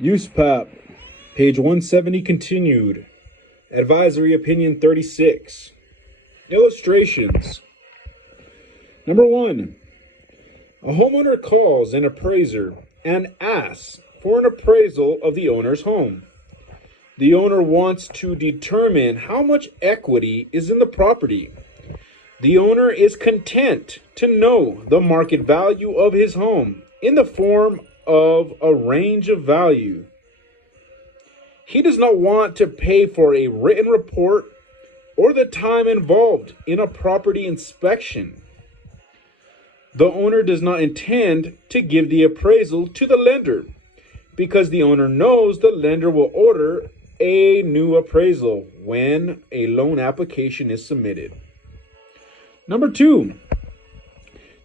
USPAP, page 170 continued. Advisory opinion 36. Illustrations. Number 1. A homeowner calls an appraiser and asks for an appraisal of the owner's home. The owner wants to determine how much equity is in the property. The owner is content to know the market value of his home in the form of a range of value. He does not want to pay for a written report or the time involved in a property inspection. The owner does not intend to give the appraisal to the lender because the owner knows the lender will order a new appraisal when a loan application is submitted. Number 2.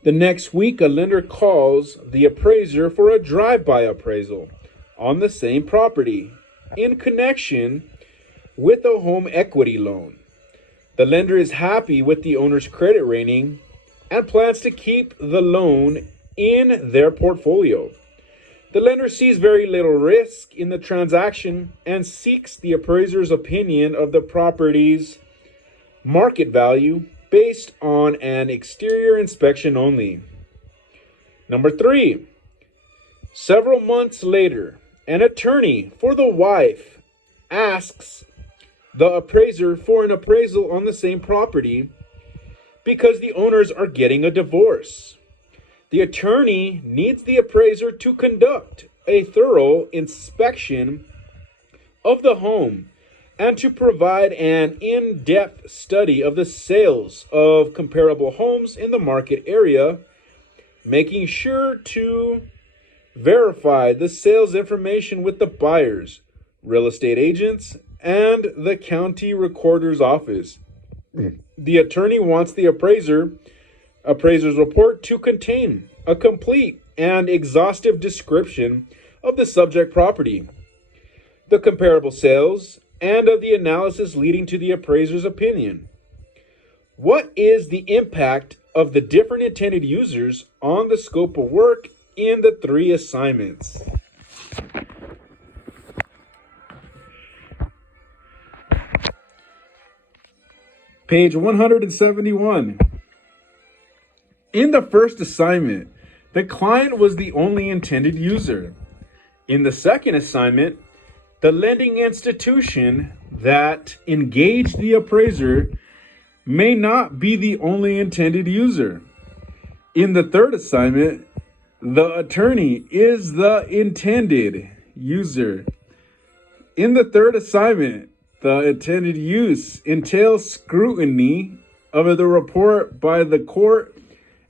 The next week, a lender calls the appraiser for a drive-by appraisal on the same property in connection with a home equity loan. The lender is happy with the owner's credit rating and plans to keep the loan in their portfolio. The lender sees very little risk in the transaction and seeks the appraiser's opinion of the property's market value based on an exterior inspection only. Number 3. Several months later, an attorney for the wife asks the appraiser for an appraisal on the same property because the owners are getting a divorce. The attorney needs the appraiser to conduct a thorough inspection of the home and to provide an in-depth study of the sales of comparable homes in the market area, making sure to verify the sales information with the buyers, real estate agents, and the county recorder's office. The attorney wants the appraiser's report to contain a complete and exhaustive description of the subject property, the comparable sales, and of the analysis leading to the appraiser's opinion. What is the impact of the different intended users on the scope of work in the 3 assignments? Page 171. In the first assignment, the client was the only intended user. In the second assignment, the lending institution that engaged the appraiser may not be the only intended user. In the third assignment, the attorney is the intended user. In the third assignment, the intended use entails scrutiny of the report by the court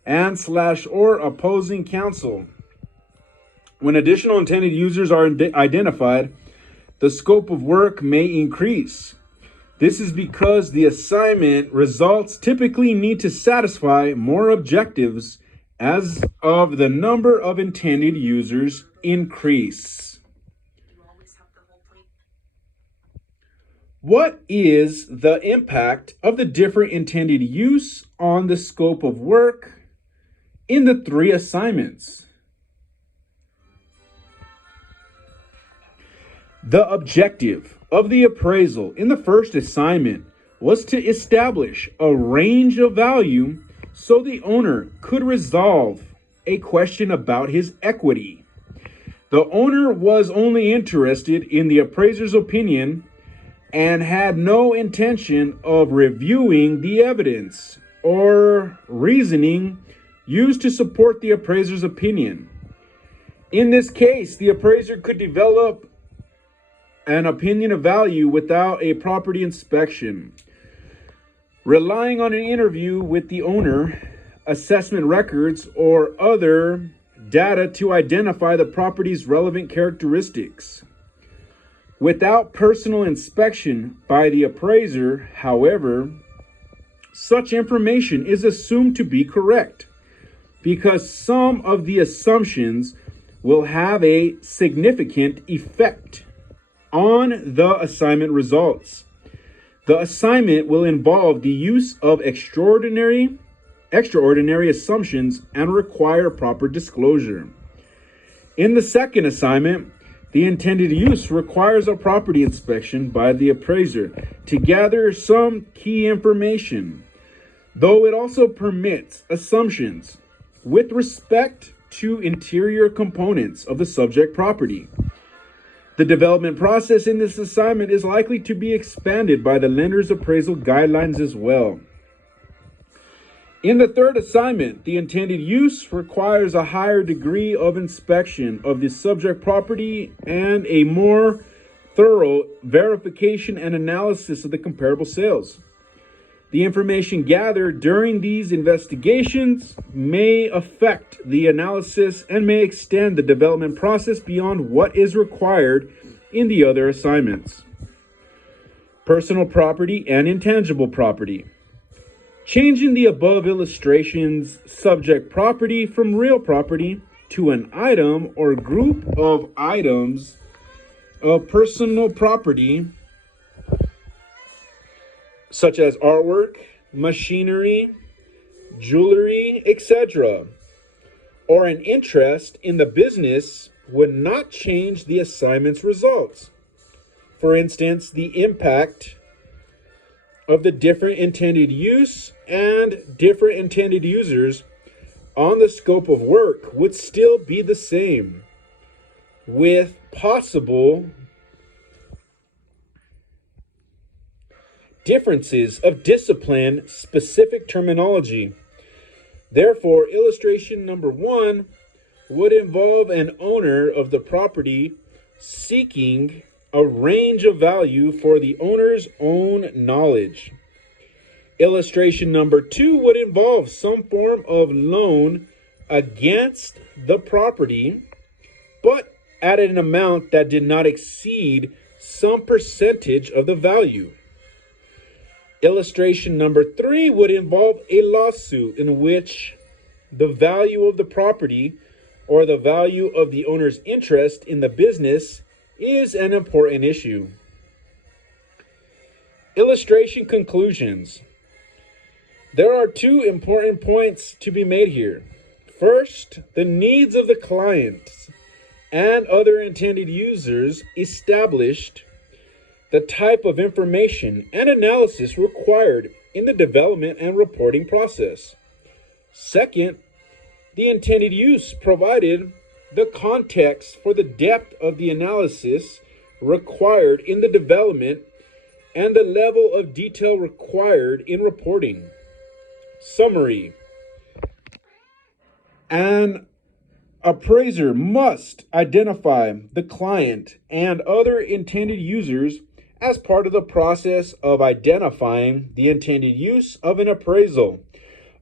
and/or opposing counsel. When additional intended users are identified, the scope of work may increase. This is because the assignment results typically need to satisfy more objectives as of the number of intended users increase. What is the impact of the different intended use on the scope of work in the 3 assignments? The objective of the appraisal in the first assignment was to establish a range of value so the owner could resolve a question about his equity. The owner was only interested in the appraiser's opinion and had no intention of reviewing the evidence or reasoning used to support the appraiser's opinion. In this case, the appraiser could develop an opinion of value without a property inspection, relying on an interview with the owner, assessment records, or other data to identify the property's relevant characteristics. Without personal inspection by the appraiser, however, such information is assumed to be correct because some of the assumptions will have a significant effect on the assignment results. The assignment will involve the use of extraordinary assumptions and require proper disclosure. In the second assignment, The intended use requires a property inspection by the appraiser to gather some key information, though it also permits assumptions with respect to interior components of the subject property. The development process in this assignment is likely to be expanded by the lender's appraisal guidelines as well. In the third assignment, the intended use requires a higher degree of inspection of the subject property and a more thorough verification and analysis of the comparable sales. The information gathered during these investigations may affect the analysis and may extend the development process beyond what is required in the other assignments. Personal property and intangible property. Changing the above illustration's subject property from real property to an item or group of items of personal property, such as artwork, machinery, jewelry, etc., or an interest in the business would not change the assignment's results. For instance, the impact of the different intended use and different intended users on the scope of work would still be the same, with possible differences of discipline specific terminology. Therefore, illustration number 1 would involve an owner of the property seeking a range of value for the owner's own knowledge. Illustration number 2 would involve some form of loan against the property, but at an amount that did not exceed some percentage of the value. Illustration number 3 would involve a lawsuit in which the value of the property or the value of the owner's interest in the business is an important issue. Illustration conclusions. There are 2 important points to be made here. First, the needs of the clients and other intended users established the type of information and analysis required in the development and reporting process. Second, the intended use provided the context for the depth of the analysis required in the development and the level of detail required in reporting. Summary. An appraiser must identify the client and other intended users as part of the process of identifying the intended use of an appraisal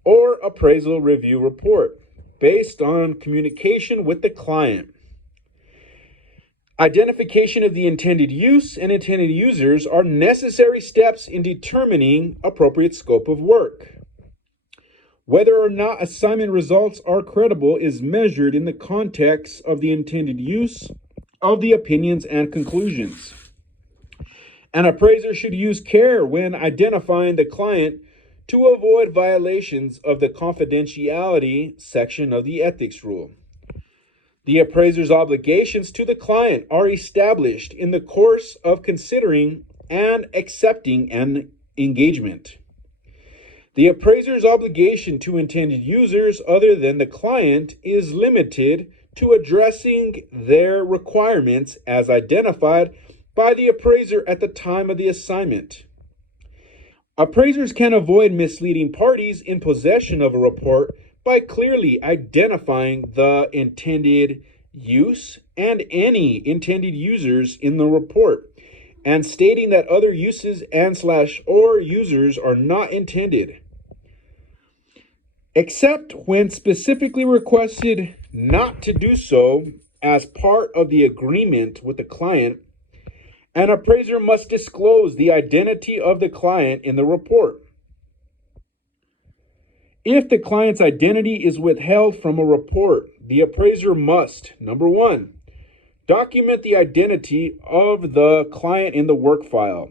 or appraisal review report based on communication with the client. Identification of the intended use and intended users are necessary steps in determining appropriate scope of work. Whether or not assignment results are credible is measured in the context of the intended use of the opinions and conclusions. An appraiser should use care when identifying the client to avoid violations of the confidentiality section of the ethics rule. The appraiser's obligations to the client are established in the course of considering and accepting an engagement. The appraiser's obligation to intended users other than the client is limited to addressing their requirements as identified by the appraiser at the time of the assignment. Appraisers can avoid misleading parties in possession of a report by clearly identifying the intended use and any intended users in the report and stating that other uses and/or users are not intended, except when specifically requested not to do so as part of the agreement with the client. An appraiser must disclose the identity of the client in the report. If the client's identity is withheld from a report, the appraiser must, number 1, document the identity of the client in the work file.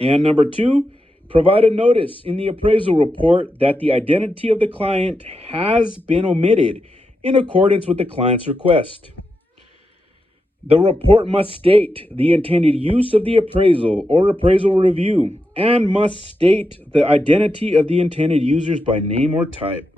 And number 2, provide a notice in the appraisal report that the identity of the client has been omitted in accordance with the client's request. The report must state the intended use of the appraisal or appraisal review and must state the identity of the intended users by name or type.